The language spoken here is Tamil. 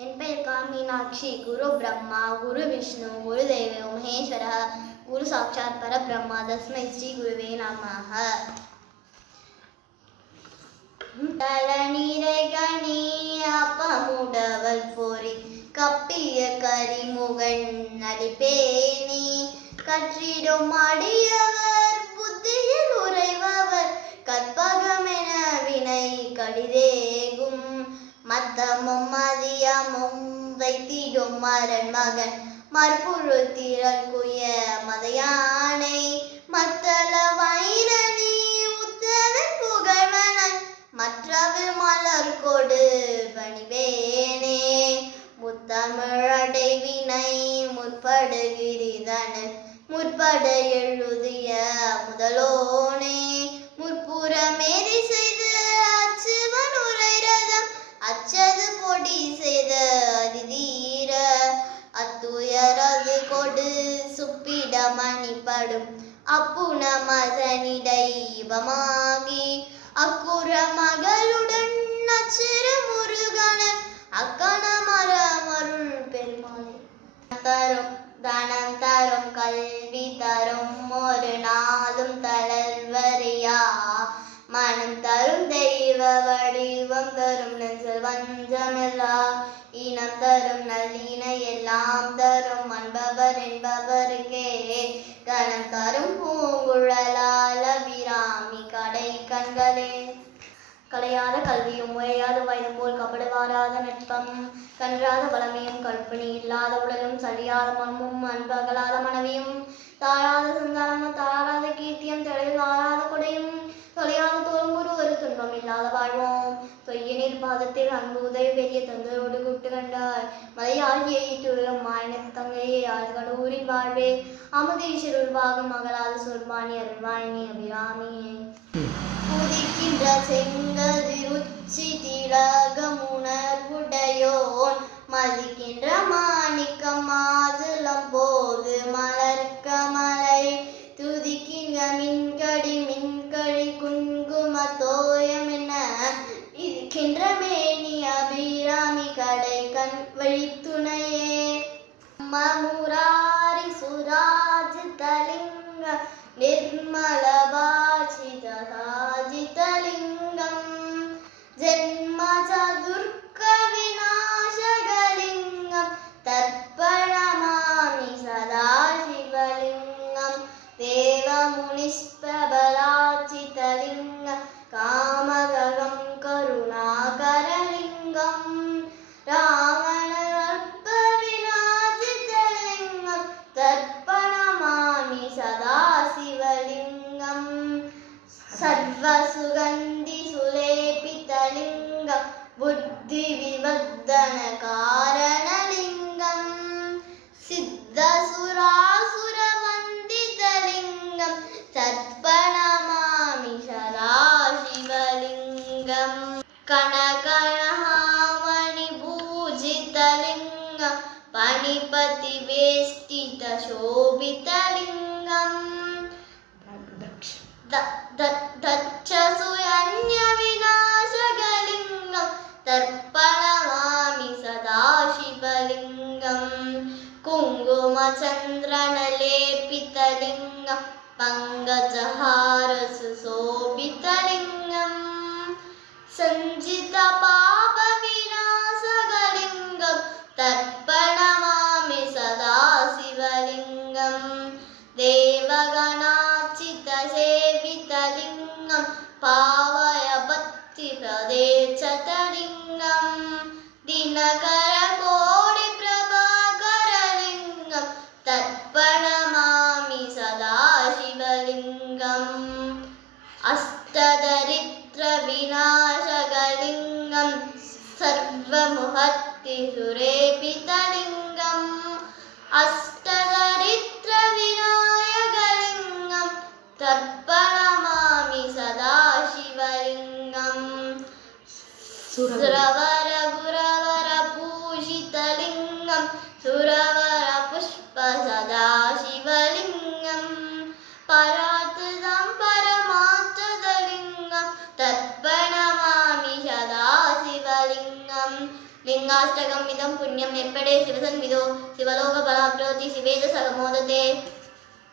என் பெயர் காமீனாட்சி. குரு பிரம்மா குரு விஷ்ணு குரு தேவோ மகேஸ்வர குரு சாட்சாத் பரபிரம்மா தஸ்மை ஸ்ரீ குருவே நமஹ. தலநீரை கனி அப்பமுடவல் பொறி கப்பிய கரிமுகன் நடிப்பேனி கற்றிடும் அடியவர் புத்தியில் உறைபவர் கற்பகமென வினை கடிதேகும் மத்தமும் மதியமும் வைத்திடும் மரன் மகன் மற்புருள் திரள் குய மதையானை மத்தள வைரணி உத்தவன் புகழ்வனன் மற்றவில் மலர் கொடு பணிவேனே முத்தமிழடை வினை முற்படுகிரிதனன் முற்பட எழுதிய முதலோனே முற்புறமேறி செய்த அச்சுவன் உரை ரதம் அச்சது பொடி செய்த அதிதீர அத்துயரது கொடு சுப்பிட மணிப்படும் அப்புன மதனிடை இவமாகி அக்குற மகளுடன் அச்சிறு முருகனன் அக்கண மரமருள் பெருமாளே தரும் தனம் தரும் கல்வி தரும் ஒரு நாளும் தளர்வறியா மனம் தரும் தெய்வ வடிவம் தரும் நெஞ்சல் வஞ்சமில்லா இனம் தரும் நல்லின எல்லாம் தரும் அன்பவர் என்பவருக்கே கணம் தரும் பூங்குழலால் அபிராமி கடை கண்களே. கலையாத கல்வியும் முறையாத வயதும் போல் கபடு வாராத நட்பம் கன்றாத வளமையும் கற்பனை இல்லாத உடலும் சலியாத மனமும் அன்பகலாத மனைவியும் தாழாத சந்தானமும் தாழாத கீர்த்தியம் தெளிவில் ஆறாத கொடையும் தொலையாத தோல்குரு ஒரு துன்பம் இல்லாத வாழ்வோம் தொய்ய நீர் பாதத்தில் அன்பு உதவி பெரிய தந்தரோடு கூட்டு கண்டார் மலையாகிய ஈட்டுகளும் மாயன தங்கையே ஆழ்கடூரின் வாழ்வே அமுதீஸ்வரர் பாகம் மகளாத சொல்பாணி அருள்வாயினி அபிராமியே. உதிக்கின்ற செங்கதிருச்சி திலகமுணர்வுடையோன் மதிக்கின்ற மாணிக்கம் மாதுளம் போது மலர்க்க மலை துதிக்கின்ற மின்கடி மின்கழி குங்கும தோயம் என இருக்கின்ற மேனி அபிராமி கடை கண் வழித்துணையே. முராரி சுராஜிதலிங்க நிர்மல பாசிதலிங்கம் ஜென்ம சதுர்க்க விநாசகலிங்கம் தர்ப்பணமாமி சதாசிவலிங்கம் தேவ முனிஸ்பபலாச்சிதலிங்கம் காமதகம் கருணாகரலிங்கம் ராவண அற்ப விநாசிதலிங்கம் தர்ப்பணமாமி சதாசிவலிங்கம் சர்வ சுகந்தி சுலேபிதலிங்கம் புத்தி விவர்தன காரணலிங்கம் சித்த சுராசுர வந்திதலிங்கம் தர்ப்பணமாமி சதாசிவலிங்கம் கணகணஹாமணி பூஜிதலிங்கம் பணிபதி வேஷ்டித சோபிதலிங்கம் தட்சசுயன்ய விநாசகலிங்கம் தர்ப்பணமாமி சதாசிவலிங்கம் குங்கும சந்திரனலேபிதலிங்கம் பங்கஜஹார சுசோபிதலிங்கம் சஞ்சித பாப விநாசகலிங்கம் தர்ப்பணமாமி சதாசிவலிங்கம் தேவகணாச்சித சேவிதலிங்கம் பாவய பக்தி பிரதேசதலிங்கம் தினகர கோடி பிரபாகரலிங்கம் தர்ப்பணமாமி சதாசிவலிங்கம் அஷ்டதரித்ர விநாசகலிங்கம் சர்வமுகத்தி சுரேபிதலிங்கம் அஷ்டதரித்ர விநாயகலிங்கம் தர்ப்பணமாமி சதாசிவலிங்கம் சுரவர குரவர பூஜிதலிங்கம் சுரவர புஷ்ப சதாசிவலிங்கம் பராத்துதம் பரமாத்ததலிங்கம் தர்ப்பணமாமி சதாசிவலிங்கம் லிங்காஷ்டகம் இதம் पुण्यं नेप्पडे शिवसन्विदो शिवलोकबलाप्नोति शिवे च स मोदते